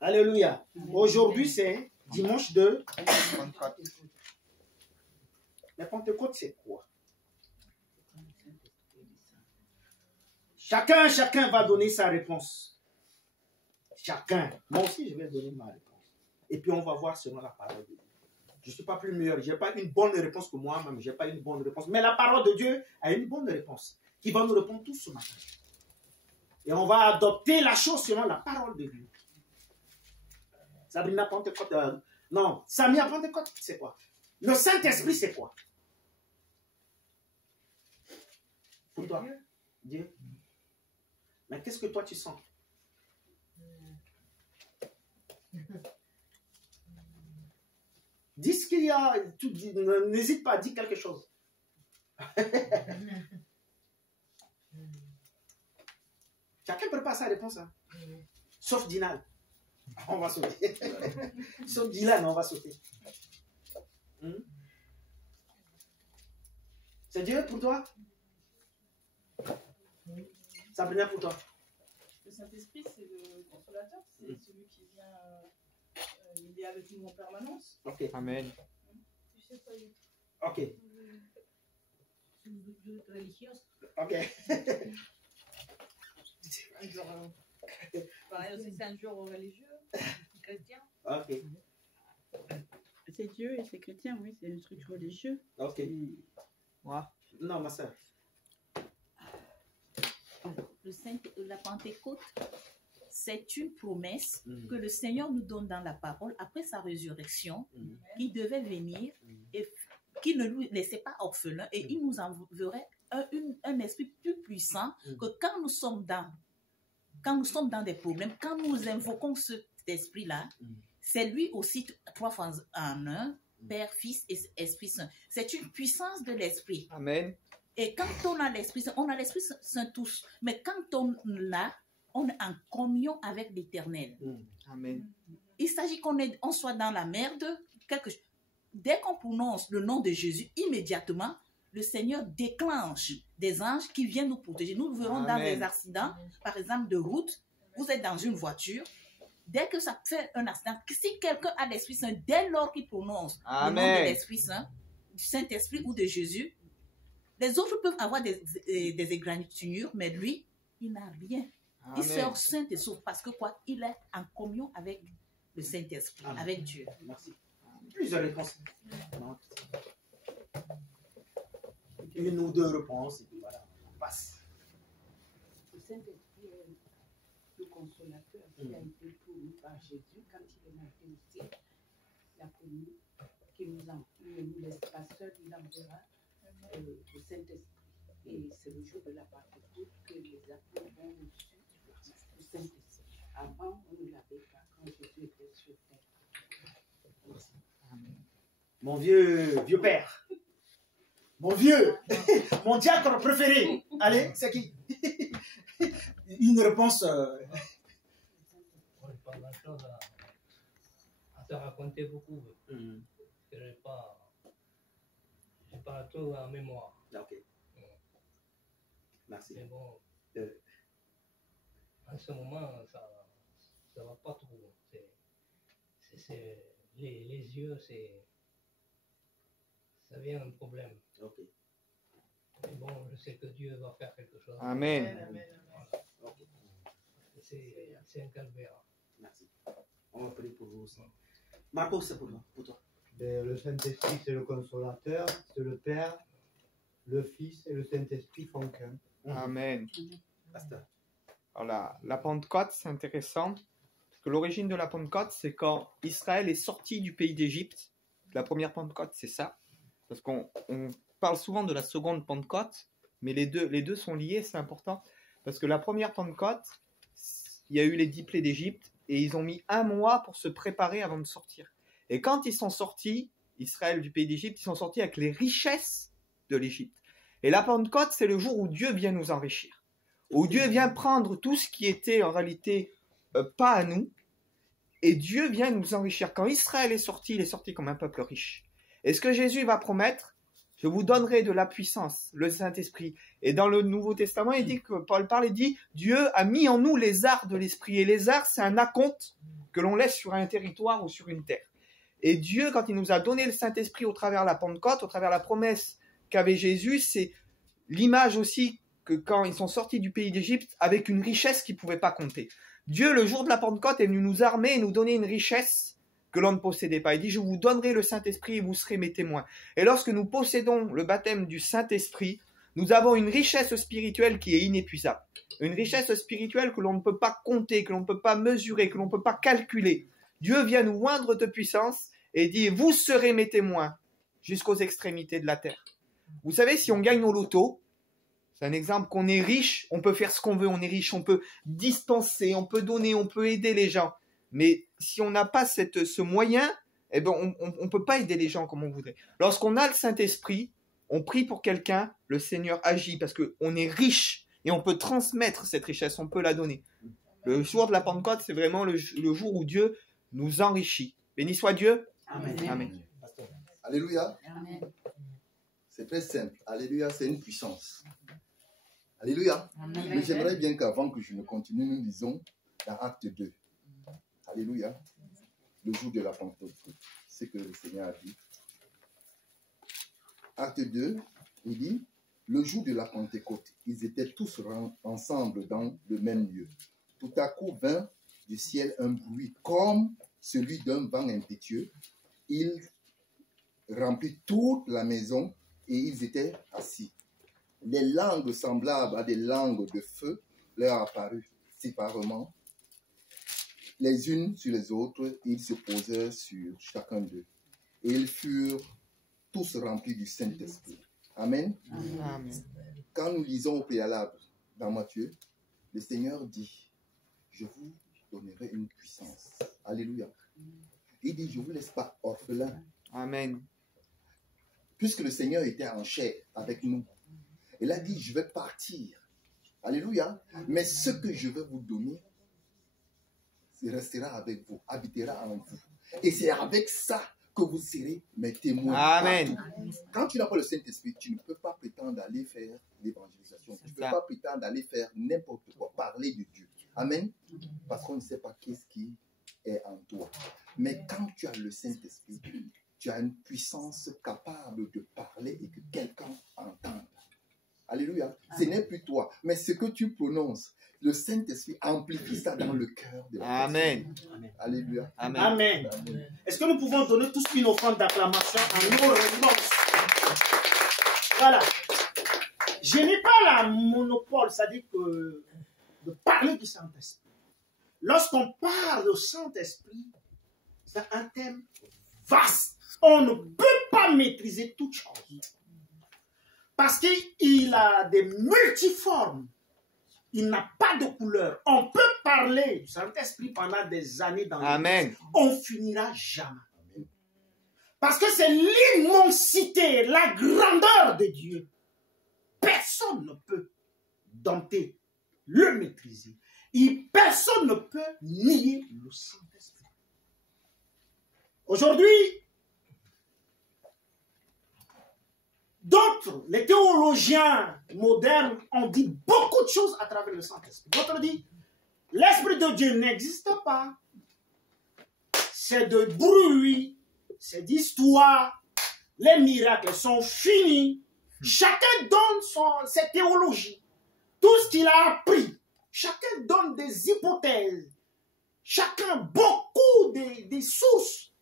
Alléluia. Aujourd'hui, c'est dimanche de Pentecôte. la Pentecôte, c'est quoi? Chacun va donner sa réponse. Chacun. Moi aussi, je vais donner ma réponse. Et puis, on va voir selon la parole de Dieu. Je ne suis pas plus meilleur. Je n'ai pas une bonne réponse que moi-même. Je n'ai pas une bonne réponse. Mais la parole de Dieu a une bonne réponse qui va nous répondre tous ce matin. Et on va adopter la chose selon la parole de Dieu. Sabrina Pentecôte. Non, Samia Pentecôte, c'est quoi? Le Saint-Esprit, c'est quoi? Pour toi? Dieu. Mais qu'est-ce que toi tu sens? Dis ce qu'il y a. N'hésite pas, dis quelque chose. Chacun prépare sa réponse. Hein? Sauf Dinal. On va sauter. Sauf Dylan, on va sauter. C'est Dieu pour toi? Sabrina pour toi? Le Saint-Esprit, c'est le consolateur, c'est celui qui vient, il est avec nous en permanence. Ok. Amen. Je sais pas. Ok. Ok. Pareil aussi, c'est un jour religieux, chrétien. Ok. C'est Dieu et c'est chrétien, oui, c'est un truc religieux. Ok. Ouais. Non, ma soeur. La Pentecôte, c'est une promesse que le Seigneur nous donne dans la parole après sa résurrection, qui devait venir et qui ne nous laissait pas orphelins et il nous enverrait un esprit plus puissant que quand nous sommes dans des problèmes, quand nous invoquons cet esprit-là, c'est lui aussi trois fois en un, Père, Fils et Esprit Saint. C'est une puissance de l'esprit. Amen. Et quand on a l'Esprit Saint, on a l'Esprit Saint tous. Mais quand on l'a, on est en communion avec l'Éternel. Amen. Il s'agit on soit dans la merde. Dès qu'on prononce le nom de Jésus, immédiatement, le Seigneur déclenche des anges qui viennent nous protéger. Nous le verrons dans des accidents, par exemple de route. Vous êtes dans une voiture. Dès que ça fait un accident, si quelqu'un a l'Esprit Saint, dès lors qu'il prononce le nom de l'Esprit Saint, du Saint-Esprit ou de Jésus, les autres peuvent avoir des égratignures, mais lui, il n'a rien. Amen. Il sort saint et sauf parce que quoi? Il est en communion avec le Saint-Esprit, avec Dieu. Merci. Plusieurs réponses. Non. Une ou deux réponses, et puis voilà, on passe. Le Saint-Esprit est le consolateur qui a été pour nous par Jésus quand il est monté au ciel. Il a connu qu'il ne nous laisse pas seuls, il enverra le Saint-Esprit. Et c'est le jour de la Pentecôte que les apôtres ont reçu le Saint-Esprit. Avant, on ne l'avait pas quand Jésus était sur terre. Mon vieux père. Mon vieux. Mon diacre préféré. Allez, c'est qui? Une réponse. On n'a pas grand-chose à te raconter beaucoup. Je n'ai pas tout en mémoire. Ok. Merci. Mais bon, en ce moment, ça ne va pas trop. Les yeux, ça devient un problème. Ok. Mais bon, je sais que Dieu va faire quelque chose. Amen. Voilà. Ok. C'est un calvaire. Merci. On va prier pour vous aussi. Marco, c'est pour toi. Le Saint-Esprit, c'est le consolateur, c'est le Père, le Fils et le Saint-Esprit font qu'un. Amen. Pasteur. Alors, la Pentecôte, c'est intéressant. Parce que l'origine de la Pentecôte, c'est quand Israël est sorti du pays d'Égypte. La première Pentecôte, c'est ça. Parce qu'on parle souvent de la seconde Pentecôte, mais les deux sont liés, c'est important. Parce que la première Pentecôte, il y a eu les 10 plaies d'Égypte, et ils ont mis 1 mois pour se préparer avant de sortir. Et quand ils sont sortis, Israël du pays d'Égypte, ils sont sortis avec les richesses de l'Égypte. Et la Pentecôte, c'est le jour où Dieu vient nous enrichir. Où Dieu vient prendre tout ce qui était en réalité pas à nous, et Dieu vient nous enrichir. Quand Israël est sorti, il est sorti comme un peuple riche. Et ce que Jésus va promettre, je vous donnerai de la puissance, le Saint-Esprit. Et dans le Nouveau Testament, il dit que Paul parle et dit, Dieu a mis en nous les arts de l'Esprit. Et les arts, c'est un acompte que l'on laisse sur un territoire ou sur une terre. Et Dieu, quand il nous a donné le Saint-Esprit au travers de la Pentecôte, au travers de la promesse qu'avait Jésus, c'est l'image aussi que quand ils sont sortis du pays d'Égypte, avec une richesse qu'ils ne pouvaient pas compter. Dieu, le jour de la Pentecôte, est venu nous armer et nous donner une richesse que l'on ne possédait pas. Il dit, je vous donnerai le Saint-Esprit et vous serez mes témoins. Et lorsque nous possédons le baptême du Saint-Esprit, nous avons une richesse spirituelle qui est inépuisable. Une richesse spirituelle que l'on ne peut pas compter, que l'on ne peut pas mesurer, que l'on ne peut pas calculer. Dieu vient nous oindre de puissance et dit, vous serez mes témoins jusqu'aux extrémités de la terre. Vous savez, si on gagne au loto, c'est un exemple qu'on est riche, on peut faire ce qu'on veut, on est riche, on peut dispenser, on peut donner, on peut aider les gens. Mais si on n'a pas ce moyen, eh ben on ne peut pas aider les gens comme on voudrait. Lorsqu'on a le Saint-Esprit, on prie pour quelqu'un, le Seigneur agit parce qu'on est riche et on peut transmettre cette richesse, on peut la donner. Le jour de la Pentecôte, c'est vraiment le jour où Dieu nous enrichit. Béni soit Dieu. Amen. Amen. Alléluia. Amen. C'est très simple. Alléluia, c'est une puissance. Alléluia. Amen. Mais j'aimerais bien qu'avant que je ne continue, nous lisons dans Acte 2. Alléluia. Le jour de la Pentecôte. C'est ce que le Seigneur a dit. Acte 2, il dit, le jour de la Pentecôte, ils étaient tous ensemble dans le même lieu. Tout à coup vint du ciel un bruit comme celui d'un vent impétueux. Il remplit toute la maison et ils étaient assis. Les langues semblables à des langues de feu leur apparurent séparément, les unes sur les autres. Ils se posèrent sur chacun d'eux. Et ils furent tous remplis du Saint-Esprit. Amen. Amen. Quand nous lisons au préalable dans Matthieu, le Seigneur dit, je vous donnerai une puissance. Alléluia. Il dit, je ne vous laisse pas orphelin. Amen. Puisque le Seigneur était en chair avec nous, il a dit, je vais partir. Alléluia. Mais ce que je vais vous donner, il restera avec vous, habitera en vous. Et c'est avec ça que vous serez mes témoins. Amen. Quand tu n'as pas le Saint-Esprit, tu ne peux pas prétendre aller faire l'évangélisation. Tu ne peux pas prétendre d'aller faire n'importe quoi, parler de Dieu. Amen. Parce qu'on ne sait pas qu'est-ce qui est en toi. Mais quand tu as le Saint-Esprit, tu as une puissance capable de parler et que quelqu'un entende. Alléluia. Ce n'est plus toi, mais ce que tu prononces, le Saint-Esprit amplifie ça dans le cœur de la Amen. personne. Alléluia. Amen. Amen. Est-ce que nous pouvons donner tous une offrande d'acclamation en nos réponses? Voilà. Je n'ai pas la monopole, c'est-à-dire que de parler du Saint-Esprit. Lorsqu'on parle du Saint-Esprit, c'est un thème vaste. On ne peut pas maîtriser toute chose. Parce qu'il a des multiformes. Il n'a pas de couleur. On peut parler du Saint-Esprit pendant des années dans Amen. on finira jamais. Parce que c'est l'immensité, la grandeur de Dieu. Personne ne peut dompter, le maîtriser. Et personne ne peut nier le Saint-Esprit. Aujourd'hui, d'autres, les théologiens modernes, ont dit beaucoup de choses à travers le Saint-Esprit. D'autres disent, l'Esprit de Dieu n'existe pas. C'est de bruit, c'est d'histoire. Les miracles sont finis. Chacun donne ses théologies. Tout ce qu'il a appris. Chacun donne des hypothèses. Chacun, beaucoup des sources,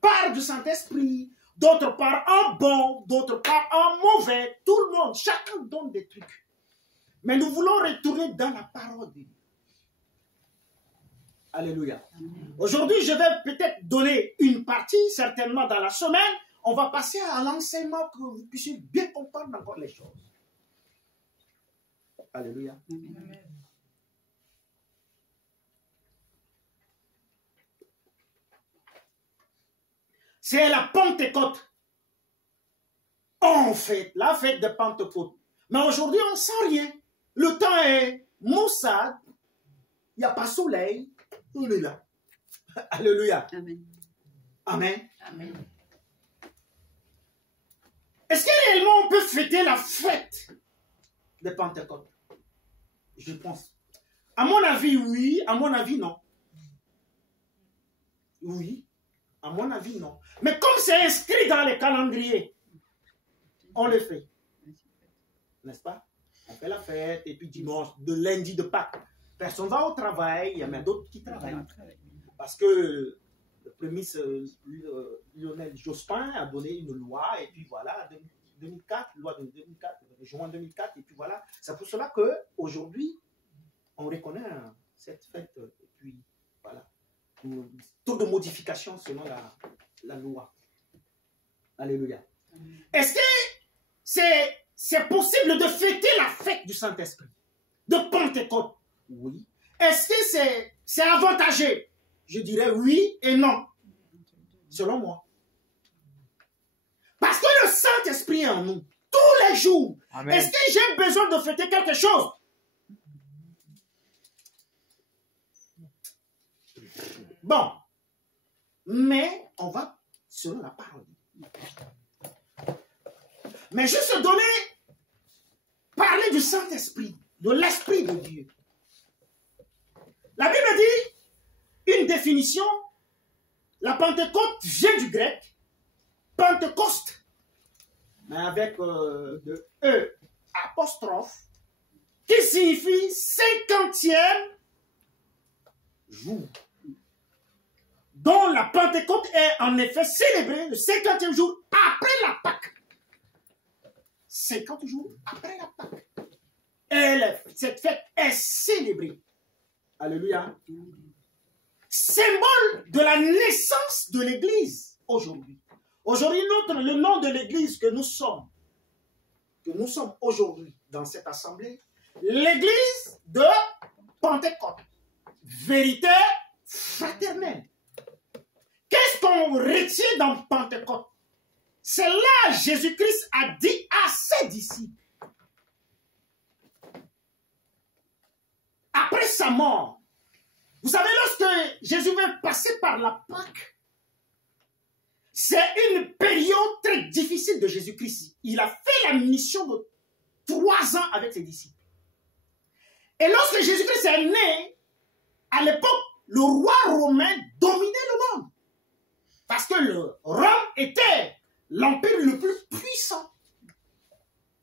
parlent du Saint-Esprit. D'autres par un bon, d'autres par un mauvais. Tout le monde, chacun donne des trucs. Mais nous voulons retourner dans la parole de Dieu. Alléluia. Aujourd'hui, je vais peut-être donner une partie, certainement dans la semaine. On va passer à l'enseignement que vous puissiez bien comprendre encore les choses. Alléluia. Amen. C'est la Pentecôte. On fête la fête de Pentecôte. Mais aujourd'hui, on ne sent rien. Le temps est maussade. Il n'y a pas soleil. On est là. Alléluia. Amen. Amen. Amen. Est-ce que réellement on peut fêter la fête de Pentecôte? Je pense. À mon avis, oui. À mon avis, non. Oui. À mon avis, non. Mais comme c'est inscrit dans les calendriers, on le fait. N'est-ce pas? On fait la fête et puis dimanche, de lundi de Pâques. Personne va au travail, il y en a d'autres qui travaillent. Parce que le premier Lionel Jospin a donné une loi et puis voilà, 2004, loi de 2004, juin 2004, et puis voilà. C'est pour cela qu'aujourd'hui, on reconnaît cette fête et puis voilà. Taux de modification selon la loi. Alléluia. Est-ce que c'est possible de fêter la fête du Saint-Esprit, de Pentecôte? Oui. Est-ce que c'est avantageux? Je dirais oui et non, selon moi. Parce que le Saint-Esprit est en nous, tous les jours. Amen. Est-ce que j'ai besoin de fêter quelque chose? Bon, mais on va selon la parole. Mais juste parler du Saint-Esprit, de l'Esprit de Dieu. La Bible dit, une définition, la Pentecôte vient du grec, Pentecôte, mais avec de E apostrophe, qui signifie 50e jour. Dont la Pentecôte est en effet célébrée le 50e jour après la Pâque. 50 jours après la Pâque. Et cette fête est célébrée. Alléluia. Symbole de la naissance de l'Église aujourd'hui. Aujourd'hui, le nom de l'Église que nous sommes aujourd'hui dans cette assemblée, l'Église de Pentecôte. Vérité fraternelle. Qu'est-ce qu'on retient dans Pentecôte? C'est là Jésus-Christ a dit à ses disciples, après sa mort, vous savez, lorsque Jésus veut passer par la Pâque, c'est une période très difficile de Jésus-Christ. Il a fait la mission de 3 ans avec ses disciples. Et lorsque Jésus-Christ est né, à l'époque, le roi romain dominait le monde. Parce que Rome était l'empire le plus puissant.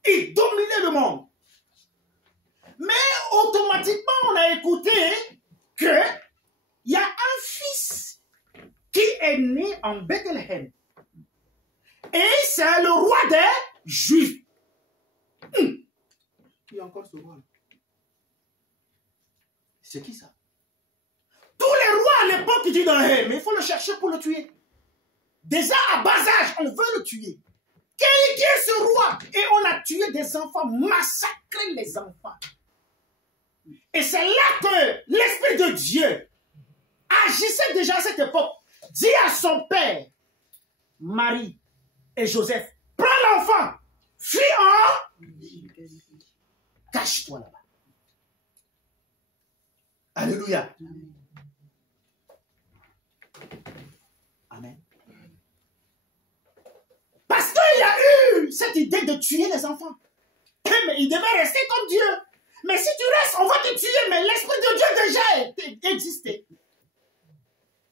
Il dominait le monde. Mais automatiquement, on a écouté qu'il y a un fils qui est né en Bethléem. Et c'est le roi des Juifs. Il y a encore ce roi. C'est qui ça? Tous les rois à l'époque qui disent, mais il faut le chercher pour le tuer. Déjà à bas âge, on veut le tuer. Qui est ce roi? Et on a tué des enfants, massacré les enfants. Et c'est là que l'Esprit de Dieu agissait déjà à cette époque. Dit à son père, Marie et Joseph, prends l'enfant, fuis en... Cache-toi là-bas. Alléluia. Amen. Parce qu'il y a eu cette idée de tuer les enfants. Mais il devait rester comme Dieu. Mais si tu restes, on va te tuer. Mais l'Esprit de Dieu déjà existait.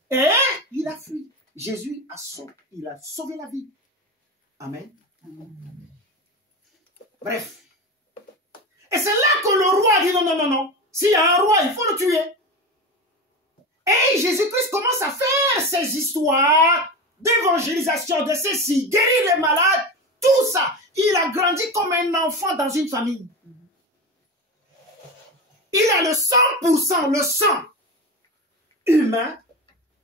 Et il a fui. Jésus il a sauvé la vie. Amen. Bref. Et c'est là que le roi dit non. S'il y a un roi, il faut le tuer. Et Jésus-Christ commence à faire ses histoires d'évangélisation, de ceci, guérir les malades, tout ça. Il a grandi comme un enfant dans une famille. Il a le 100%, le sang humain,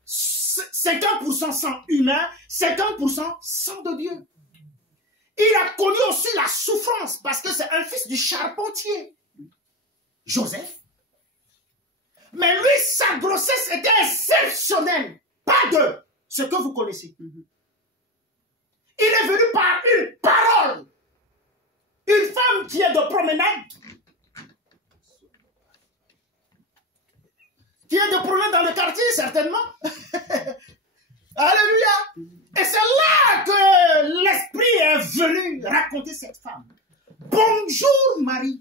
50% sang humain, 50% sang de Dieu. Il a connu aussi la souffrance parce que c'est un fils du charpentier, Joseph. Mais lui, sa grossesse était exceptionnelle. Pas de ce que vous connaissez. Il est venu par une parole. Une femme qui est de promenade. Qui est de promenade dans le quartier, certainement. Alléluia. Et c'est là que l'Esprit est venu raconter cette femme. Bonjour, Marie.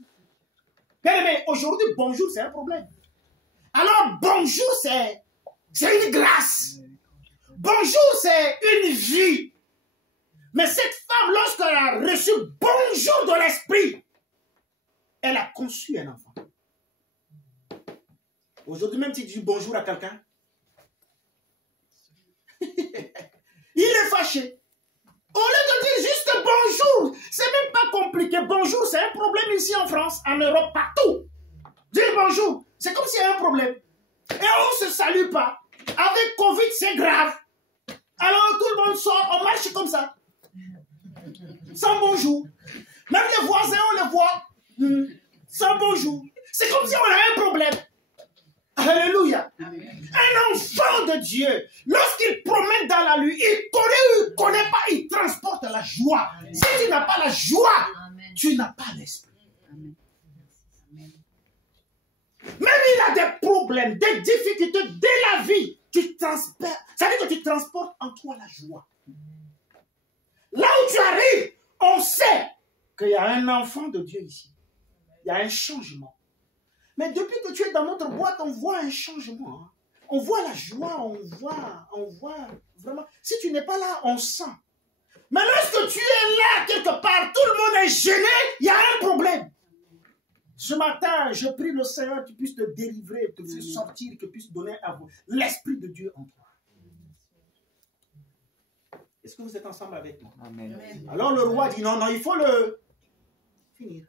Mais aujourd'hui, bonjour, c'est un problème. Alors, bonjour, c'est une grâce. bonjour, c'est une vie. Mais cette femme, lorsqu'elle a reçu bonjour de l'esprit, elle a conçu un enfant. Aujourd'hui, même si tu dis bonjour à quelqu'un, il est fâché. Au lieu de dire juste bonjour, c'est même pas compliqué. Bonjour, c'est un problème ici en France, en Europe, partout. Dire bonjour, c'est comme s'il y a un problème. Et on ne se salue pas. Avec Covid, c'est grave. Alors tout le monde sort, on marche comme ça. Sans bonjour. Même les voisins, on les voit. Sans bonjour. C'est comme si on avait un problème. Alléluia. Un enfant de Dieu, lorsqu'il promène dans la nuit, il connaît ou il ne connaît pas, il transporte la joie. Si tu n'as pas la joie, tu n'as pas l'esprit. Même il a des problèmes, des difficultés de la vie. Tu transportes, ça veut dire que tu transportes en toi la joie. Là où tu arrives, on sait qu'il y a un enfant de Dieu ici. Il y a un changement. Mais depuis que tu es dans notre boîte, on voit un changement. Hein. On voit la joie, on voit vraiment. Si tu n'es pas là, on sent. Mais lorsque tu es là, quelque part, tout le monde est gêné, il y a un problème. Ce matin, je prie le Seigneur qu'il puisse te délivrer, te faire sortir, qu'il puisse donner à vous l'Esprit de Dieu en toi. Est-ce que vous êtes ensemble avec moi? Amen. Alors le roi dit non, il faut le finir.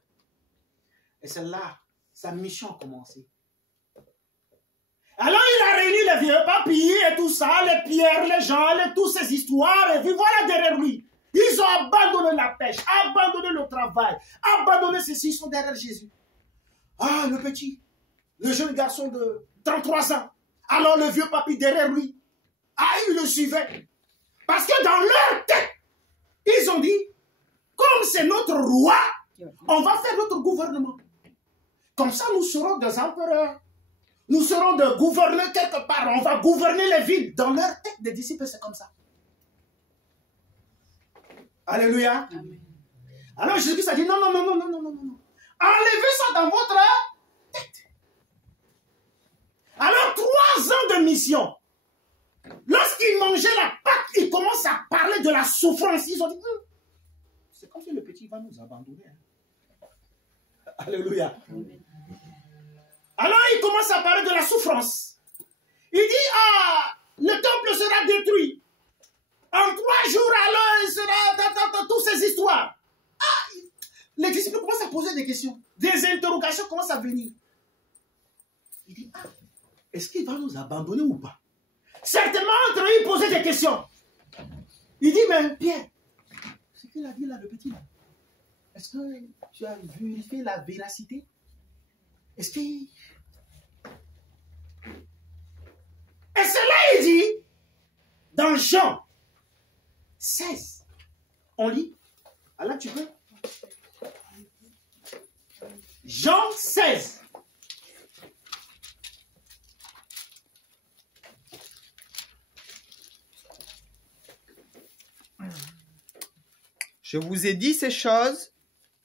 Et c'est là, sa mission a commencé. Alors il a réuni les vieux papiers et tout ça, les pierres, les gens, toutes ces histoires, et puis voilà derrière lui. Ils ont abandonné la pêche, abandonné le travail, abandonné ceci, ils sont derrière Jésus. Ah, le petit, le jeune garçon de 33 ans. Alors le vieux papy derrière lui, il le suivait. Parce que dans leur tête, ils ont dit, comme c'est notre roi, on va faire notre gouvernement. Comme ça, nous serons des empereurs. Nous serons des gouverneurs quelque part. On va gouverner les villes. Dans leur tête, des disciples, c'est comme ça. Alléluia. Amen. Alors Jésus a dit, non. Enlevez ça dans votre tête. Alors 3 ans de mission. Lorsqu'ils mangeaient la pâte, ils commencent à parler de la souffrance. Ils ont dit, c'est comme si le petit va nous abandonner. Alléluia. Amen. Alors il commence à parler de la souffrance. Il dit, le temple sera détruit. En 3 jours, alors, il sera toutes ces histoires. Les disciples commencent à poser des questions. Des interrogations commencent à venir. Il dit, est-ce qu'il va nous abandonner ou pas? Certainement, entre eux, il posait des questions. Il dit, mais Pierre, ce qu'il a dit là, le petit là, est-ce que tu as vérifié la véracité? Est-ce que... Et c'est là, il dit, dans Jean 16, on lit. Alors tu peux. Jean 16. Je vous ai dit ces choses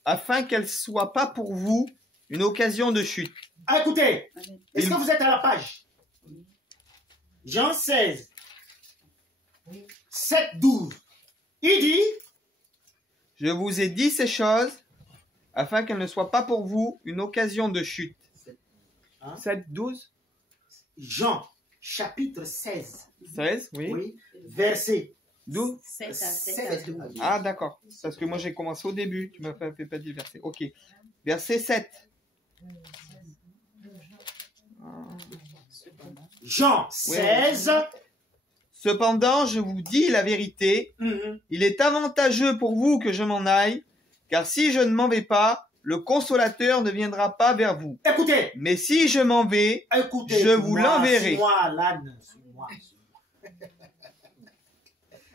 afin qu'elles ne soient pas pour vous une occasion de chute. Écoutez, est-ce que vous êtes à la page? Jean 16, 7, 12. Il dit, je vous ai dit ces choses afin qu'elles ne soient pas pour vous une occasion de chute. 7, 12. Jean, chapitre 16. 16, oui. Oui, verset 12. 7 à 12. Ah, d'accord. Parce que moi, j'ai commencé au début. Tu m'as pas dit le verset. Ok. Verset 7. Jean 16. Cependant, je vous dis la vérité. Il est avantageux pour vous que je m'en aille, car si je ne m'en vais pas, le consolateur ne viendra pas vers vous. Écoutez. Mais si je m'en vais, je vous l'enverrai.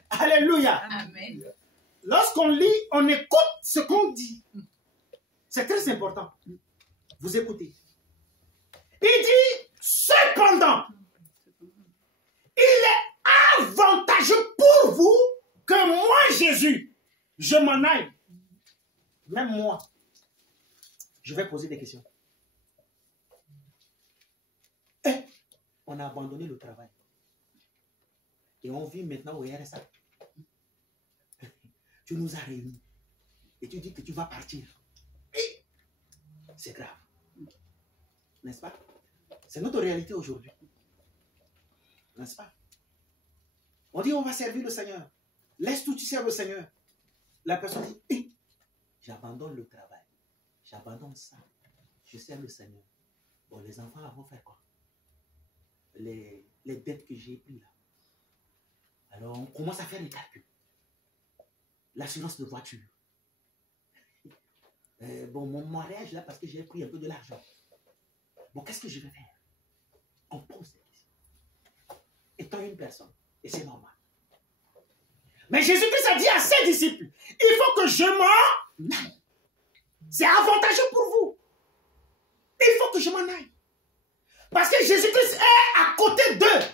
Alléluia. Amen. Lorsqu'on lit, on écoute ce qu'on dit. C'est très important. Vous écoutez. Il dit, cependant, il est avantageux pour vous que moi, Jésus, je m'en aille. Même moi, je vais poser des questions. On a abandonné le travail. Et on vit maintenant au RSA. Tu nous as réunis. Et tu dis que tu vas partir. C'est grave. N'est-ce pas? C'est notre réalité aujourd'hui. N'est-ce pas? On dit on va servir le Seigneur. Laisse tout, tu sers le Seigneur. La personne dit, j'abandonne le travail. J'abandonne ça. Je sers le Seigneur. Bon, les enfants là vont faire quoi? Les dettes que j'ai prises là. Alors, on commence à faire les calculs. L'assurance de voiture. Bon, mon mariage là, parce que j'ai pris un peu de l'argent. Bon, qu'est-ce que je vais faire? On pose des questions. Étant une personne, et c'est normal. Mais Jésus-Christ a dit à ses disciples, il faut que je m'en aille. C'est avantageux pour vous. Il faut que je m'en aille. Parce que Jésus-Christ est à côté d'eux.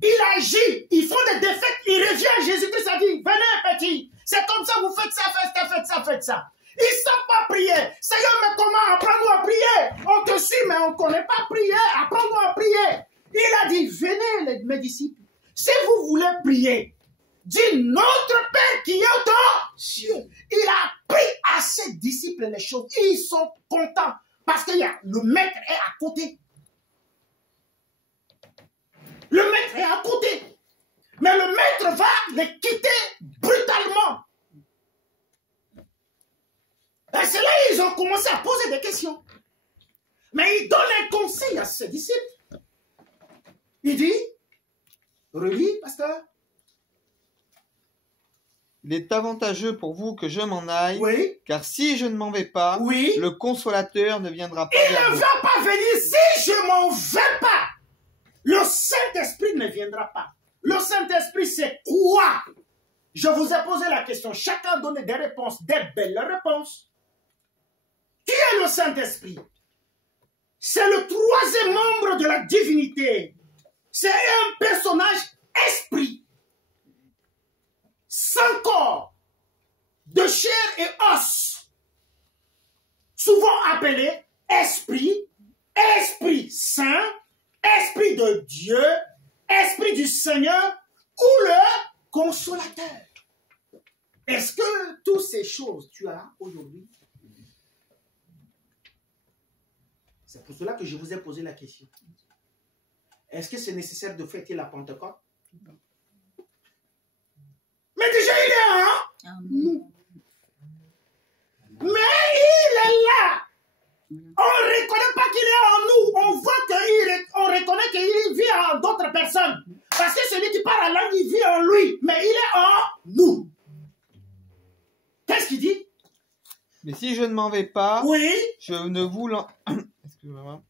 Il agit, ils font des défaites, il revient, Jésus-Christ a dit, venez petit, c'est comme ça, vous faites ça, faites ça, faites ça, faites ça. Ils ne savent pas prier. Seigneur, mais comment? Apprends-nous à prier. On te suit, mais on ne connaît pas prier. Apprends-nous à prier. Il a dit, venez mes disciples, si vous voulez prier, dis notre Père qui est aux cieux. Il a appris à ses disciples les choses. Ils sont contents parce que le maître est à côté. Le maître est à côté. Mais le maître va les quitter brutalement. Et c'est là qu'ils ont commencé à poser des questions. Mais il donne un conseil à ses disciples. Il dit, relis, pasteur. Il est avantageux pour vous que je m'en aille, oui. Car si je ne m'en vais pas, oui. Le consolateur ne viendra pas vers vous. Il ne va pas venir si je m'en vais pas. Le Saint-Esprit ne viendra pas. Le Saint-Esprit, c'est quoi? Je vous ai posé la question. Chacun donne des réponses, des belles réponses. Qui est le Saint-Esprit? C'est le troisième membre de la divinité. C'est un personnage esprit. Sans corps, de chair et os. Souvent appelé esprit, esprit saint, esprit de Dieu, esprit du Seigneur ou le consolateur. Est-ce que toutes ces choses tu as aujourd'hui? C'est pour cela que je vous ai posé la question. Est-ce que c'est nécessaire de fêter la Pentecôte? Mais déjà il est en nous. Mais il est là. On ne reconnaît pas qu'il est en nous. On voit on reconnaît qu'il vit en d'autres personnes. Parce que celui qui parle en langue, il vit en lui. Mais il est en nous. Qu'est-ce qu'il dit? Mais si je ne m'en vais pas, oui. Je ne vous Excusez-moi.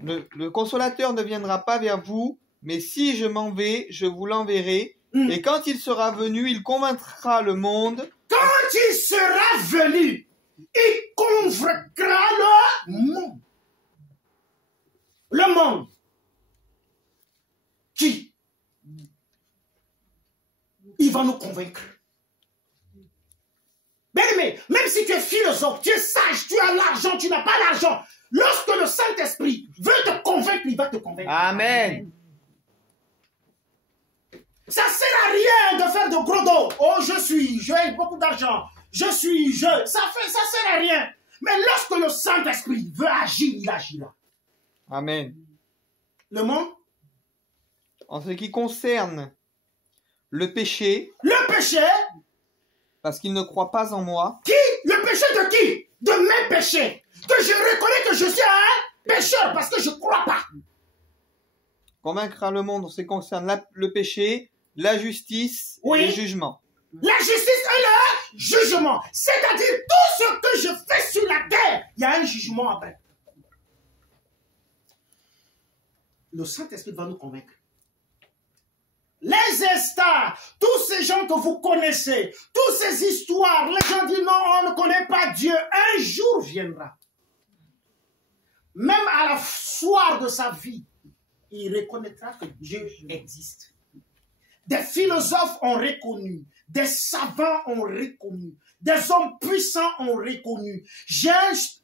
Le consolateur ne viendra pas vers vous, mais si je m'en vais, je vous l'enverrai. Et quand il sera venu, il convaincra le monde. Quand il sera venu, il convaincra le monde. Le monde. Qui? Il va nous convaincre. Bien-aimé, même si tu es philosophe, tu es sage, tu as l'argent, tu n'as pas l'argent, lorsque le Saint-Esprit veut te convaincre, il va te convaincre. Amen. Ça ne sert à rien de faire de gros dos. Oh, j'ai beaucoup d'argent. Ça sert à rien. Mais lorsque le Saint-Esprit veut agir, il agira. Amen. Le monde? En ce qui concerne le péché. Le péché? Parce qu'il ne croit pas en moi. Qui? Le péché de qui? De mes péchés. Que je reconnais que je suis un pécheur parce que je ne crois pas. Convaincra le monde en ce qui concerne le péché, la justice et le jugement. La justice et le jugement. C'est-à-dire tout ce que je fais sur la terre, il y a un jugement après. Le Saint-Esprit va nous convaincre. Les stars, tous ces gens que vous connaissez, toutes ces histoires, les gens disent non, on ne connaît pas Dieu. Un jour viendra. Même à la soir de sa vie, il reconnaîtra que Dieu existe. Des philosophes ont reconnu, des savants ont reconnu, des hommes puissants ont reconnu. J'ai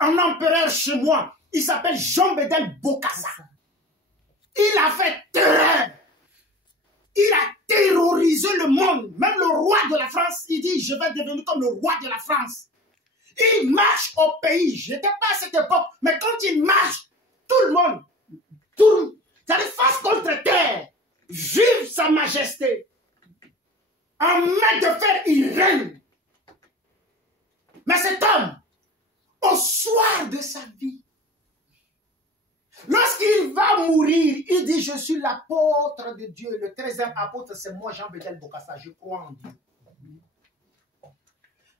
un empereur chez moi, il s'appelle Jean Bédel Bokassa. Il a fait terreur. Il monde, même le roi de la France, il dit, je vais devenir comme le roi de la France. Il marche au pays. Je n'étais pas à cette époque, mais quand il marche, tout le monde tourne. C'est-à-dire face contre terre. Vive sa majesté. En main de fer, il règne. Mais cet homme, au soir de sa vie, lorsqu'il va mourir, il dit, je suis l'apôtre de Dieu. Le 13e apôtre, c'est moi, Jean-Bédel Bokassa. Je crois en Dieu.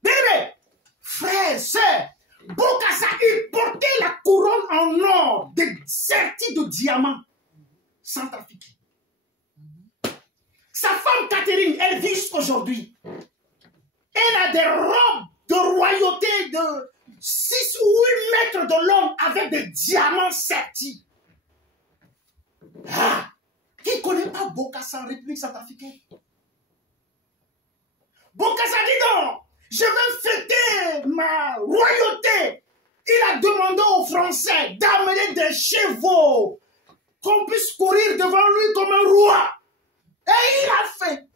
Bébé, frère, sœur, Bokassa, il portait la couronne en or, sertie de diamants, centrafricains. Sa femme Catherine, elle vit aujourd'hui. Elle a des robes de royauté de 6 ou 8 mètres de long avec des diamants sertis. Ah, qui ne connaît pas Bokassa en République centrafricaine? Bokassa dit non, je veux fêter ma royauté. Il a demandé aux Français d'amener des chevaux, qu'on puisse courir devant lui comme un roi. Et il a fait.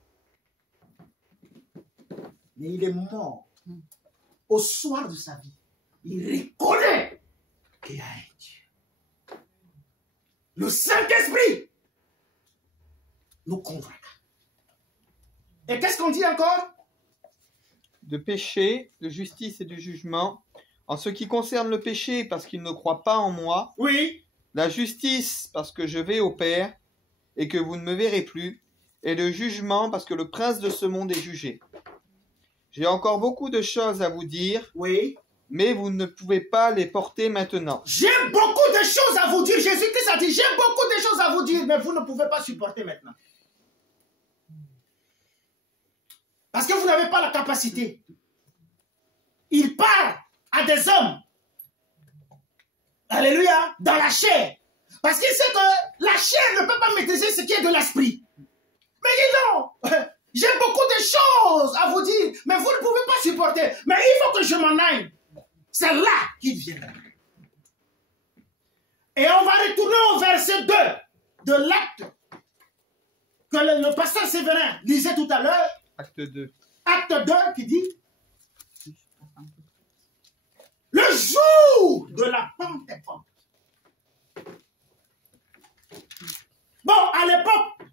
Mais il est mort au soir de sa vie. Il reconnaît qu'il y a un Dieu. Le Saint-Esprit nous convainc. Et qu'est-ce qu'on dit encore? De péché, de justice et de jugement. En ce qui concerne le péché, parce qu'il ne croit pas en moi. Oui. La justice, parce que je vais au Père et que vous ne me verrez plus. Et le jugement, parce que le prince de ce monde est jugé. J'ai encore beaucoup de choses à vous dire. Oui. Mais vous ne pouvez pas les porter maintenant. J'ai beaucoup de choses à vous dire. Jésus-Christ a dit, j'ai beaucoup de choses à vous dire, mais vous ne pouvez pas supporter maintenant. Parce que vous n'avez pas la capacité. Il parle à des hommes. Alléluia. Dans la chair. Parce qu'il sait que la chair ne peut pas maîtriser ce qui est de l'esprit. Mais dis non, j'ai beaucoup de choses à vous dire, mais vous ne pouvez pas supporter. Mais il faut que je m'en aille. C'est là qu'il viendra. Et on va retourner au verset 2 de l'acte que le pasteur Séverin lisait tout à l'heure. Acte 2. Acte 2 qui dit le jour de la Pentecôte. Bon, à l'époque,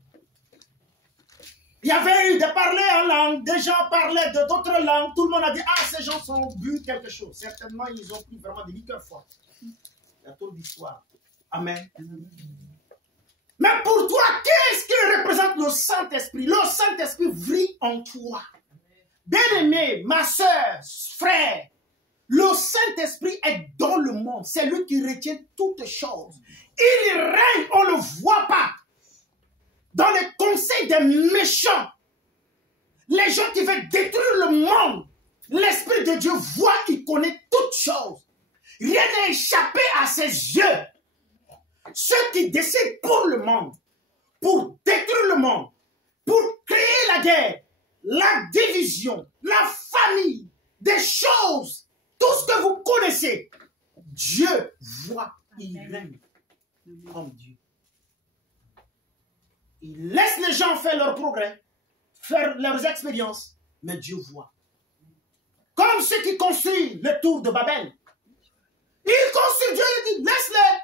il y avait eu des parlers en langue, des gens parlaient de d'autres langues, tout le monde a dit, ah, ces gens ont bu quelque chose. Certainement, ils ont pris vraiment des liqueurs fortes. Il y a trop d'histoires. Amen. Mais pour toi, qu'est-ce qui représente le Saint-Esprit? Le Saint-Esprit vit en toi. Bien-aimé, ma soeur, frère, le Saint-Esprit est dans le monde. C'est lui qui retient toutes choses. Il règne, on ne le voit pas. Dans les conseils des méchants, les gens qui veulent détruire le monde, l'Esprit de Dieu voit, il connaît toutes choses. Rien n'est échappé à ses yeux. Ceux qui décident pour le monde, pour détruire le monde, pour créer la guerre, la division, la famille, des choses, tout ce que vous connaissez, Dieu voit, il règne comme Dieu. Il laisse les gens faire leur progrès, faire leurs expériences, mais Dieu voit. Comme ceux qui construisent le tour de Babel. Ils construisent, Dieu dit, laisse-les.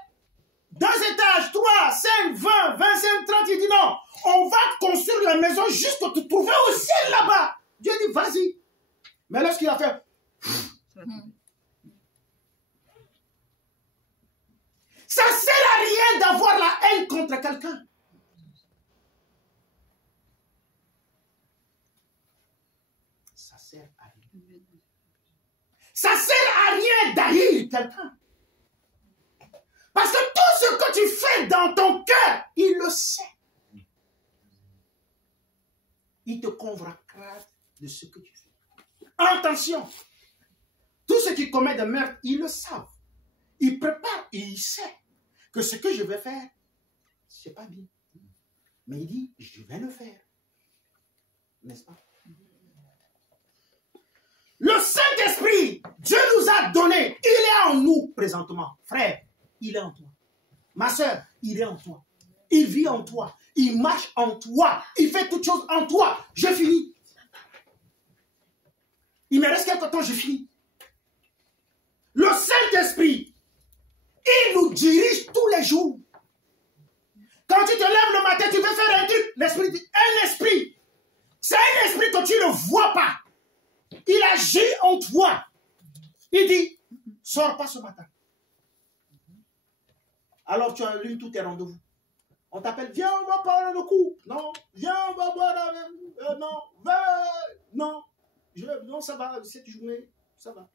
2 étages, 3, 5, 20, 25, 30, il dit non, on va construire la maison jusqu'à te trouver au ciel là-bas. Dieu dit, vas-y. Mais lorsqu'il a fait, ça ne sert à rien d'avoir la haine contre quelqu'un. Ça sert à rien. Ça sert à rien d'haïr quelqu'un. Parce que tout ce que tu fais dans ton cœur, il le sait. Il te convaincra de ce que tu fais. Attention, tous ceux qui commettent des meurtres, ils le savent. Ils préparent et ils savent que ce que je vais faire, c'est pas bien. Mais il dit, je vais le faire. N'est-ce pas? Le Saint-Esprit, Dieu nous a donné, il est en nous présentement. Frère, il est en toi. Ma soeur, il est en toi. Il vit en toi. Il marche en toi. Il fait toutes choses en toi. Je finis. Il me reste quelque temps, je finis. Le Saint-Esprit, il nous dirige tous les jours. Quand tu te lèves le matin, tu veux faire un truc, l'esprit dit, un esprit. C'est un esprit que tu ne vois pas. Il agit en toi. Il dit, sors pas ce matin. Alors tu allumes tous tes rendez-vous. On t'appelle, viens, on va parler de coup. Non, viens, on va boire avec... non, va... Non. Non, ça va, cette journée, ça va.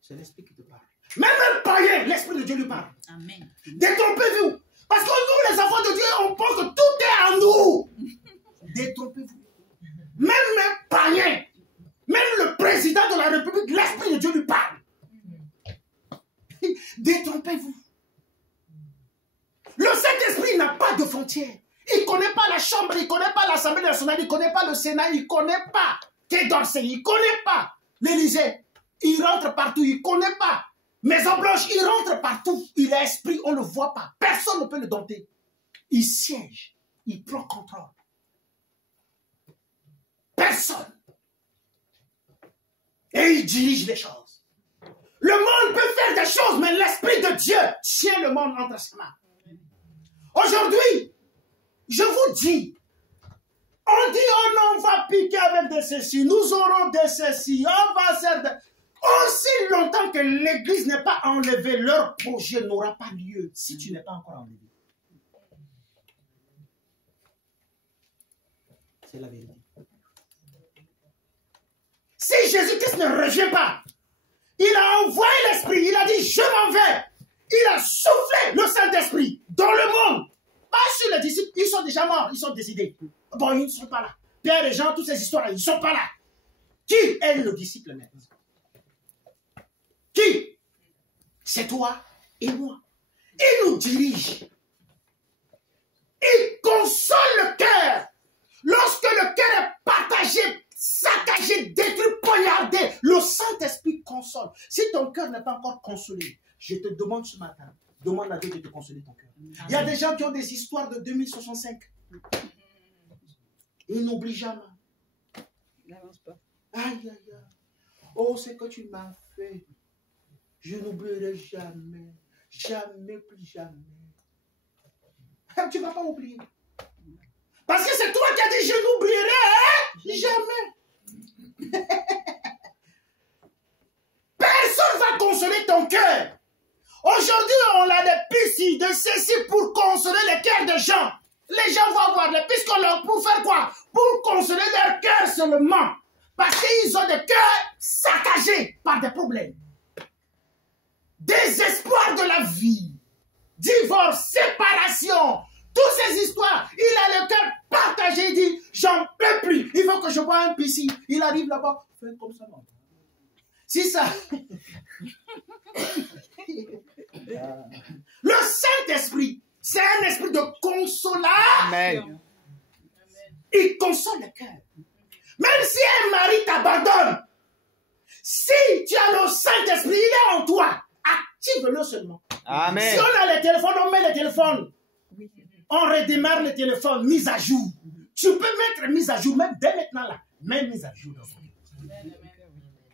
C'est l'esprit qui te parle. Même un païen, l'esprit de Dieu lui parle. Amen. Détrompez-vous. Parce que nous, les enfants de Dieu, on pense que tout est en nous. Détrompez-vous. Même un païen, même le président de la République, l'esprit de Dieu lui parle. Détrompez-vous. Le Saint-Esprit n'a pas de frontières. Il ne connaît pas la Chambre, il ne connaît pas l'Assemblée nationale, il ne connaît pas le Sénat, il ne connaît pas Quai d'Orsay, il ne connaît pas l'Élysée. Il rentre partout, il ne connaît pas. Maison Blanche, il rentre partout. Il est esprit, on ne le voit pas. Personne ne peut le dompter. Il siège, il prend contrôle. Personne. Et il dirige les choses. Le monde peut faire des choses, mais l'Esprit de Dieu tient le monde entre ses mains. Aujourd'hui, je vous dis, on dit, oh non, on va piquer avec des ceci, nous aurons des ceci, on va faire des... Aussi longtemps que l'Église n'est pas enlevée, leur projet n'aura pas lieu si tu n'es pas encore enlevé. C'est la vérité. Si Jésus-Christ ne revient pas, il a envoyé l'Esprit, il a dit, je m'en vais. Il a soufflé le Saint-Esprit dans le monde. Pas sur les disciples, ils sont déjà morts, ils sont décédés. Bon, ils ne sont pas là. Pierre et Jean, toutes ces histoires-là, ils ne sont pas là. Qui est le disciple maintenant? Qui? C'est toi et moi. Il nous dirige. Il console le cœur. Lorsque le cœur est partagé, saccagé, détruit, poignardé, le Saint-Esprit console. Si ton cœur n'est pas encore consolé, je te demande ce matin, demande à Dieu de te consoler ton cœur. Il y a des gens qui ont des histoires de 2065. Ils n'oublient jamais. Il n'avance pas. Aïe, aïe, aïe. Oh, c'est que tu m'as fait. Je n'oublierai jamais. Jamais, plus jamais. Tu ne vas pas oublier. Parce que c'est toi qui as dit je n'oublierai jamais. Personne ne va consoler ton cœur. Aujourd'hui, on a des pistes de ceci pour consoler les cœurs des gens. Les gens vont avoir des pistes pour faire quoi? Pour consoler leur cœur seulement. Parce qu'ils ont des cœurs saccagés par des problèmes. Désespoir de la vie. Divorce, séparation. Toutes ces histoires. Il a le cœur partagé. Il dit, j'en peux plus. Il faut que je bois un piscine. Il arrive là-bas. Fais comme ça. Non. Si ça... Le Saint-Esprit, c'est un esprit de consolation. Amen. Il console le cœur. Même si un mari t'abandonne, si tu as le Saint-Esprit, il est en toi. Active-le seulement. Amen. Si on a les téléphones, on met les téléphones. On redémarre les téléphones, mise à jour. Tu peux mettre mise à jour, même dès maintenant là. Mets mise à jour.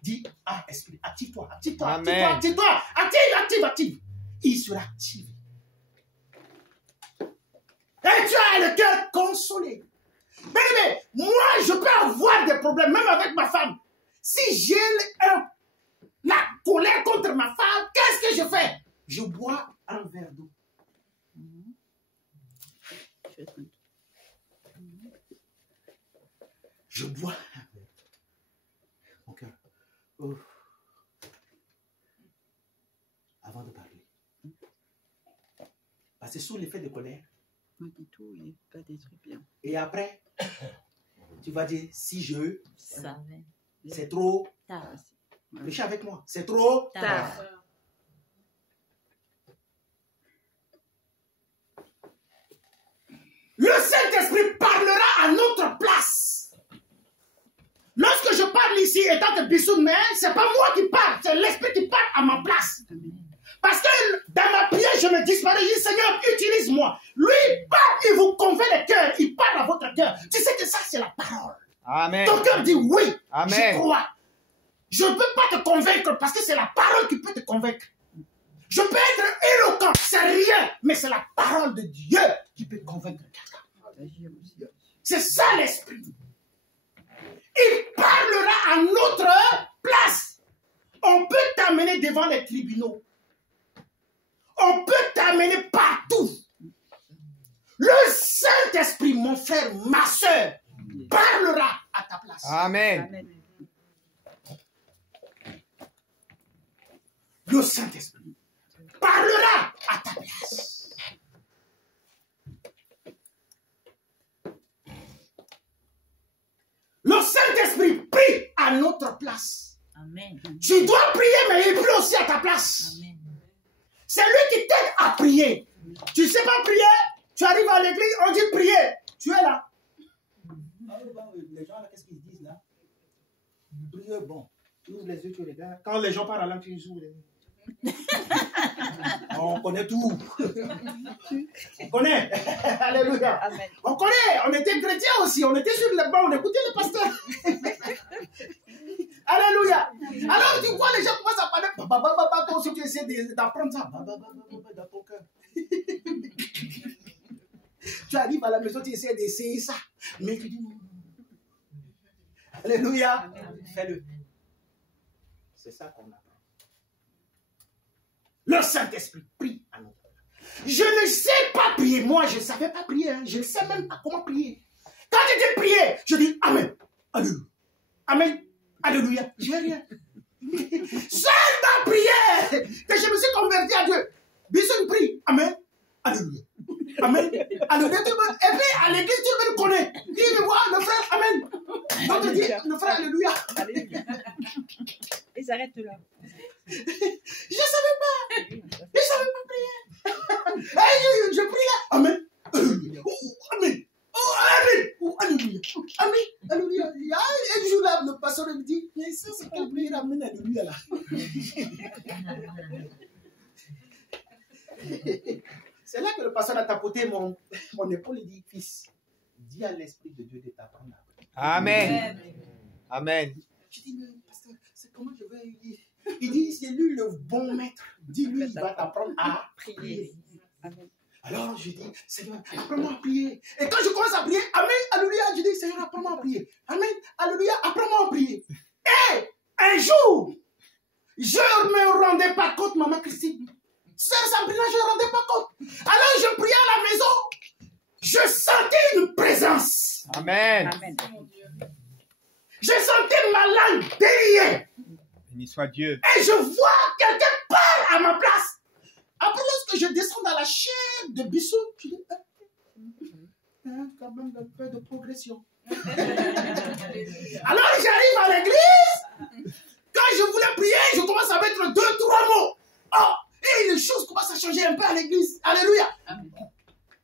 Dis, ah, esprit, active-toi, active-toi, active-toi, active-toi, active, active. Il sera activé. Et tu as le cœur consolé. Mais moi, je peux avoir des problèmes, même avec ma femme. Si j'ai la colère contre ma femme, qu'est-ce que je fais? Je bois un verre d'eau. Je bois un verre. Mon cœur. Oh. Avant de parler. Parce que sous l'effet de colère. Pas du tout, il n'est pas détruit bien. Et après, tu vas dire, si je savais. C'est trop tard. Réfléchis avec moi. C'est trop tard. Le Saint-Esprit parlera à notre place. Lorsque je parle ici, étant que Bissoun, mais c'est pas moi qui parle, c'est l'Esprit qui parle à ma place. Parce que dans ma prière, je me disparais, je dis, Seigneur, utilise-moi. Lui, il parle, il vous convainc le cœur, il parle à votre cœur. Tu sais que ça, c'est la parole. Amen. Ton cœur dit oui, Amen. je crois. Je ne peux pas te convaincre parce que c'est la parole qui peut te convaincre. Je peux être éloquent, c'est rien, mais c'est la parole de Dieu qui peut convaincre quelqu'un. C'est ça l'esprit. Il parlera à notre place. On peut t'amener devant les tribunaux. On peut t'amener partout. Le Saint-Esprit, mon frère, ma soeur, parlera à ta place. Amen. Le Saint-Esprit parlera à ta place. Le Saint-Esprit prie à notre place. Amen. Tu dois prier, mais il prie aussi à ta place. Amen. C'est lui qui t'aide à prier. Tu ne sais pas prier, tu arrives à l'église, on dit prier. Tu es là. Les gens, qu'est-ce qu'ils disent là? Prier, bon. Tu ouvres les yeux, tu regardes. Quand les gens parlent à l'âme, tu ouvres les yeux. On connaît tout. On connaît. Alléluia. Amen. On connaît. On était chrétiens aussi. On était sur le banc, on écoutait le pasteur. Alléluia. Alors tu vois les gens commencent à parler. Comme si tu essaies d'apprendre ça. Dans ton cœur. Tu arrives à la maison, tu essaies d'essayer ça. Mais tu dis non. Alléluia. Fais-le. C'est ça qu'on apprend. Le Saint-Esprit prie à nous. Je ne sais pas prier. Moi, je ne savais pas prier. Hein. Je ne sais même pas comment prier. Quand je dis prier, je dis Amen. Alléluia. Amen. Alléluia. Je n'ai rien. Seul dans prière que je me suis converti à Dieu. Bisson prie. Amen. Alléluia. Amen. Alléluia. Et puis, à l'église, tout le monde connaît. Il me voit, le frère, Amen. L'autre dit, le frère, Alléluia. Alléluia. Et s'arrête là. Je ne savais pas. Je ne savais pas prier. Et je prie là. Amen. Alléluia. Oh, Amen. Oh, Amen. Oh, Alléluia. Amen. Alléluia. Il y a un jour là, le pasteur me dit, mais ça, c'est quelle prière Amen. Alléluia là. C'est là que le pasteur a tapoté mon épaule et dit, fils, dis à l'Esprit de Dieu de t'apprendre à prier. Amen. Amen. Je dis, mais pasteur, c'est comment je vais dire? Il dit, c'est lui le bon maître. Dis-lui, il va t'apprendre à prier. Amen. Alors je dis, Seigneur, apprends-moi à prier. Et quand je commence à prier, Amen, Alléluia, je dis, Seigneur, apprends-moi à prier. Amen, Alléluia, apprends-moi à prier. Et un jour, je ne me rendais pas compte, Maman Christine. Sœur Sabrina, je ne me rendais pas compte. Alors je priais à la maison. Je sentais une présence. Amen. Amen. Je sentais ma langue déliée. Béni soit Dieu. Et je vois quelqu'un parle à ma place. Après, lorsque je descends dans la chair de Bissou, je dis, quand même un peu de progression. Alors, j'arrive à l'église. Quand je voulais prier, je commence à mettre 2-3 mots. Oh, et les choses commencent à changer un peu à l'église. Alléluia.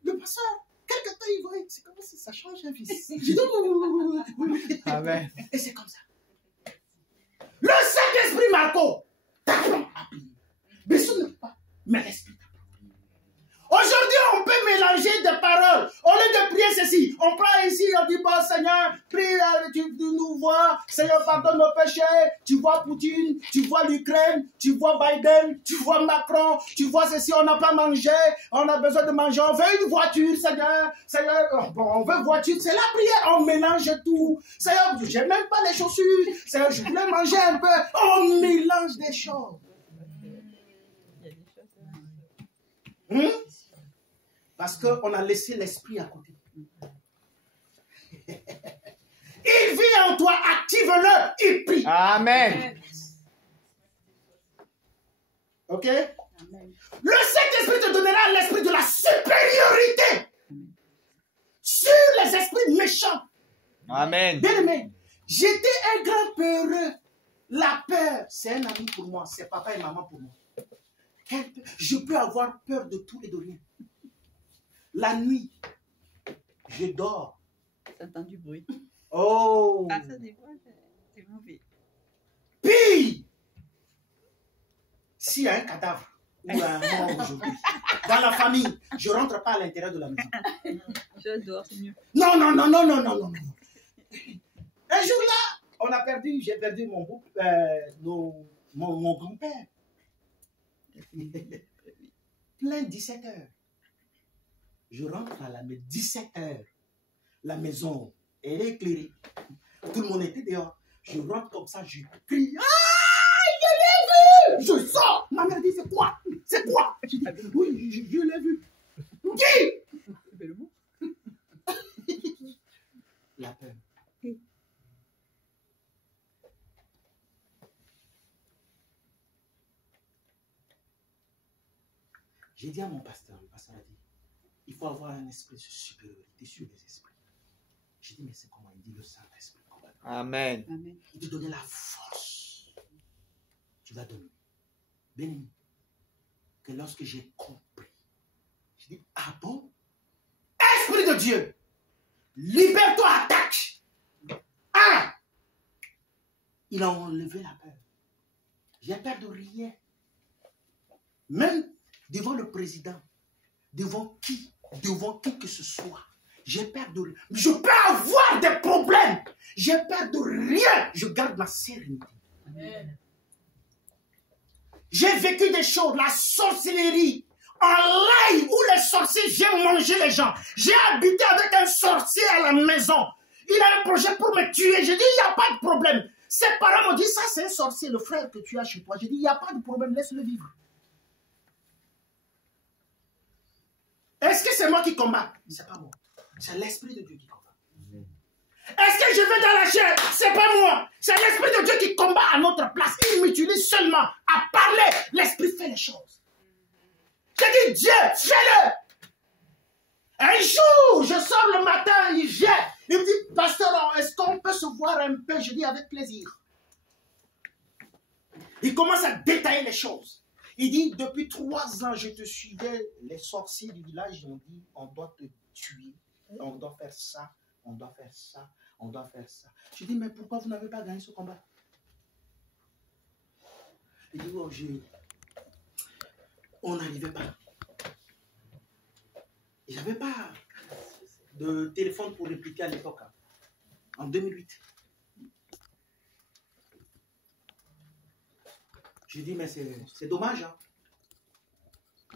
Le pasteur, quelque temps, il voit, c'est comme si ça change un fils. Je dis, oui. Amen. Et c'est comme ça. Le Saint-Esprit Marco t'apprend à prier. Bissou ne peut pas, mais l'Esprit t'apprend. Aujourd'hui, on peut mélanger des paroles. Au lieu de prier ceci, on prend ici, on dit, bon Seigneur, prie, tu nous vois, Seigneur, pardonne nos péchés. Tu vois Poutine, tu vois l'Ukraine, tu vois Biden, tu vois Macron, tu vois ceci, on n'a pas mangé, on a besoin de manger, on veut une voiture, Seigneur, bon, on veut une voiture, c'est la prière, on mélange tout. Seigneur, j'ai même pas les chaussures, Seigneur, je voulais manger un peu, on mélange des choses. Parce qu'on a laissé l'esprit à côté. Il vit en toi, active-le, il prie. Amen. Ok? Le Saint-Esprit te donnera l'esprit de la supériorité sur les esprits méchants. Amen. Bien aimé, j'étais un grand peureux. La peur, c'est un ami pour moi, c'est papa et maman pour moi. Je peux avoir peur de tout et de rien. La nuit, je dors. T'entends du bruit. Oh! Ah, ça, des fois, c'est mauvais. Puis, s'il y a un cadavre, ou un mort aujourd'hui. Dans la famille, je ne rentre pas à l'intérieur de la maison. J'adore, c'est mieux. Non, non, non, non, non, non, non. Un jour-là, j'ai perdu mon grand-père. Plein 17 heures. Je rentre à la maison, 17 heures. La maison, elle est éclairée. Tout le monde était dehors. Je rentre comme ça, je crie. Ah, je l'ai vu! Je sors. Ma mère dit, c'est quoi? C'est quoi? Je dis, oui, je l'ai vu. Qui? La peur. J'ai dit à mon pasteur, le pasteur a dit, il faut avoir un esprit de supériorité sur les esprits. J'ai dit, mais c'est comment? Il dit, le Saint-Esprit. Amen. Amen. Il te donne la force. Tu vas donner. Béni. Que lorsque j'ai compris, j'ai dit, ah bon? Esprit de Dieu, libère-toi, attaque. Ah! Il a enlevé la peur. J'ai peur de rien. Même devant le président, devant qui que ce soit. J'ai peur de rien. Je peux avoir des problèmes. J'ai peur de rien. Je garde ma sérénité. Amen. J'ai vécu des choses, la sorcellerie, en live où les sorciers, j'ai mangé les gens. J'ai habité avec un sorcier à la maison. Il a un projet pour me tuer. J'ai dit, il n'y a pas de problème. Ses parents m'ont dit, ça c'est un sorcier, le frère que tu as chez toi. J'ai dit, il n'y a pas de problème, laisse-le vivre. Est-ce que c'est moi qui combat? C'est pas moi. C'est l'Esprit de Dieu qui combat. Est-ce que je vais dans la chair? C'est pas moi. C'est l'Esprit de Dieu qui combat à notre place. Il m'utilise seulement à parler. L'Esprit fait les choses. J'ai dit, Dieu, fais-le. Un jour, je sors le matin, il vient. Il me dit, pasteur, est-ce qu'on peut se voir un peu? Je dis, avec plaisir. Il commence à détailler les choses. Il dit, depuis 3 ans, je te suivais. Les sorciers du village m'ont dit, on doit te tuer. On doit faire ça, on doit faire ça, on doit faire ça. Je dis, mais pourquoi vous n'avez pas gagné ce combat? Il dit, oh, on n'arrivait pas. Il n'y avait pas de téléphone pour répliquer à l'époque, hein, en 2008. Je dis, mais c'est dommage, hein,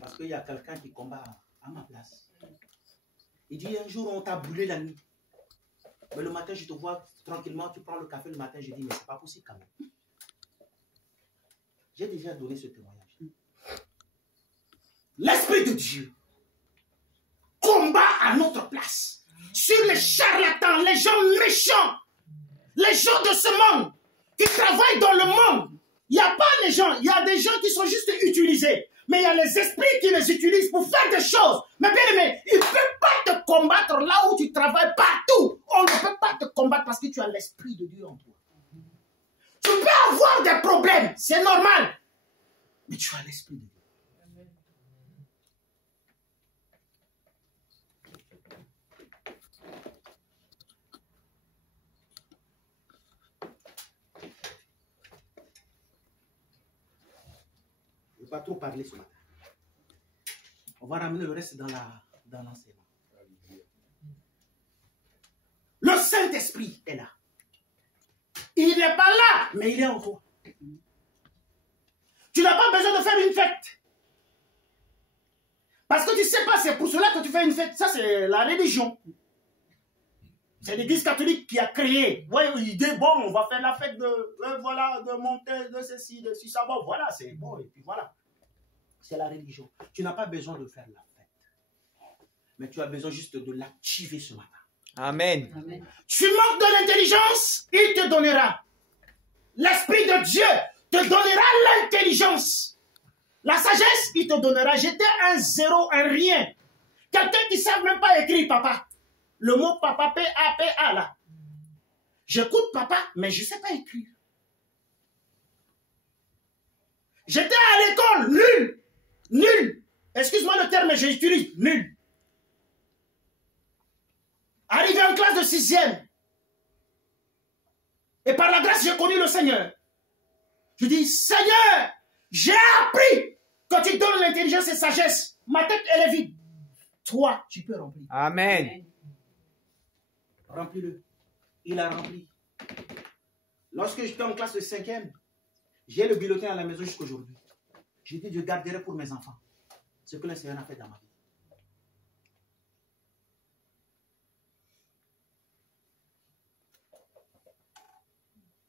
parce qu'il y a quelqu'un qui combat à ma place. Il dit, un jour, on t'a brûlé la nuit. Mais le matin, je te vois tranquillement, tu prends le café le matin. Je dis, mais c'est pas possible quand même. J'ai déjà donné ce témoignage. L'Esprit de Dieu combat à notre place. Sur les charlatans, les gens méchants, les gens de ce monde, qui travaillent dans le monde. Il n'y a pas les gens, il y a des gens qui sont juste utilisés. Mais il y a les esprits qui les utilisent pour faire des choses. Mais bien aimé, il ne peut pas te combattre là où tu travailles partout. On ne peut pas te combattre parce que tu as l'Esprit de Dieu en toi. Tu peux avoir des problèmes, c'est normal. Mais tu as l'Esprit de Dieu. Je ne vais pas trop parler ce matin. On va ramener le reste dans l'enseignement. Le Saint-Esprit est là. Il n'est pas là, mais il est en toi. Tu n'as pas besoin de faire une fête. Parce que tu ne sais pas, c'est pour cela que tu fais une fête. Ça, c'est la religion. C'est l'Église catholique qui a créé. Ouais, il dit, bon, on va faire la fête de monter, de ceci, de ça. Bon, voilà, c'est bon, et puis voilà. C'est la religion. Tu n'as pas besoin de faire la fête. Mais tu as besoin juste de l'activer ce matin. Amen. Amen. Tu manques de l'intelligence, il te donnera. L'Esprit de Dieu te donnera l'intelligence. La sagesse, il te donnera. J'étais un zéro, un rien. Quelqu'un qui ne savent même pas écrire papa. Le mot papa, P-A-P-A là. J'écoute papa, mais je ne sais pas écrire. J'étais à l'école, nul. Nul. Excuse-moi le terme, mais j'utilise nul. Arrivé en classe de 6e. Et par la grâce, j'ai connu le Seigneur. Je dis, Seigneur, j'ai appris Quand tu donnes l'intelligence et sagesse, ma tête, elle est vide. Toi, tu peux remplir. Amen. Remplis-le. Il a rempli. Lorsque j'étais en classe de 5e, j'ai le bulletin à la maison jusqu'aujourd'hui. J'ai dit, je garderai pour mes enfants ce que le Seigneur a fait dans ma vie.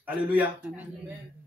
Alléluia. Amen.